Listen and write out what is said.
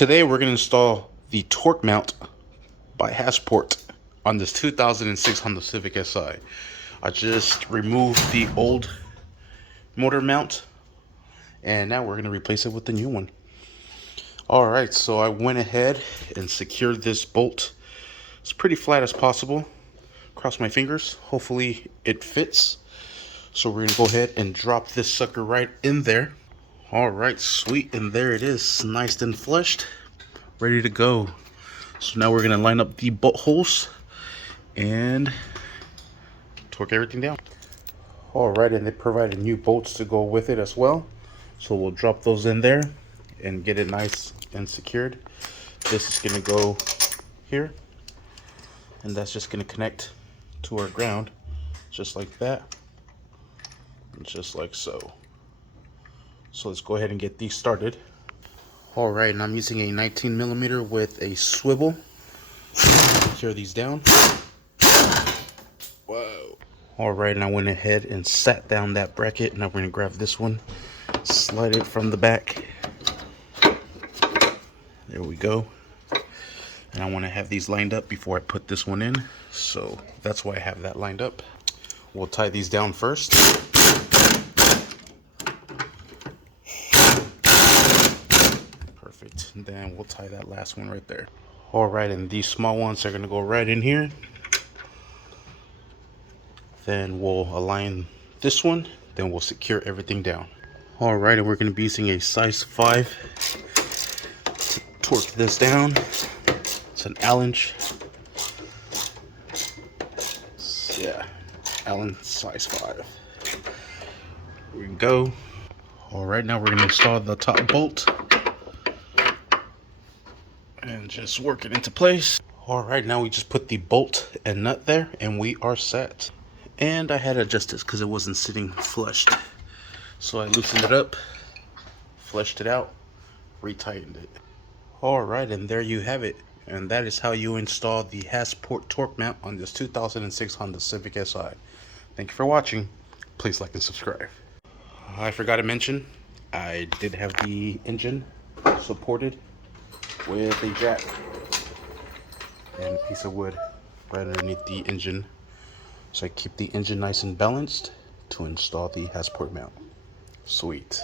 Today we're going to install the torque mount by Hasport on this 2006 Honda Civic Si. I just removed the old motor mount and now we're going to replace it with the new one. Alright, so I went ahead and secured this bolt as pretty flat as possible. Cross my fingers, hopefully it fits. So we're going to go ahead and drop this sucker right in there. Alright, sweet, and there it is, nice and flushed, ready to go. So now we're going to line up the bolt holes and torque everything down. Alright, and they provided new bolts to go with it as well. So we'll drop those in there and get it nice and secured. This is going to go here, and that's just going to connect to our ground, just like that, and just like so. So let's go ahead and get these started. Alright, and I'm using a 19mm with a swivel to secure these down. Whoa. Alright, and I went ahead and sat down that bracket. Now we're going to grab this one, slide it from the back. There we go. And I want to have these lined up before I put this one in. So that's why I have that lined up. We'll tie these down first. Perfect. And then we'll tie that last one right there. Alright, and these small ones are going to go right in here. Then we'll align this one. Then we'll secure everything down. Alright, and we're going to be using a size 5 to torque this down. It's an Allen. Yeah, Allen size 5. Here we go. Alright, now we're going to install the top bolt and just work it into place. Alright, now we just put the bolt and nut there and we are set. And I had to adjust this because it wasn't sitting flushed. So I loosened it up, fleshed it out, retightened it. Alright, and there you have it. And that is how you install the Hasport torque mount on this 2006 Honda Civic Si. Thank you for watching. Please like and subscribe. I forgot to mention, I did have the engine supported with a jack and a piece of wood right underneath the engine. So I keep the engine nice and balanced to install the Hasport mount. Sweet.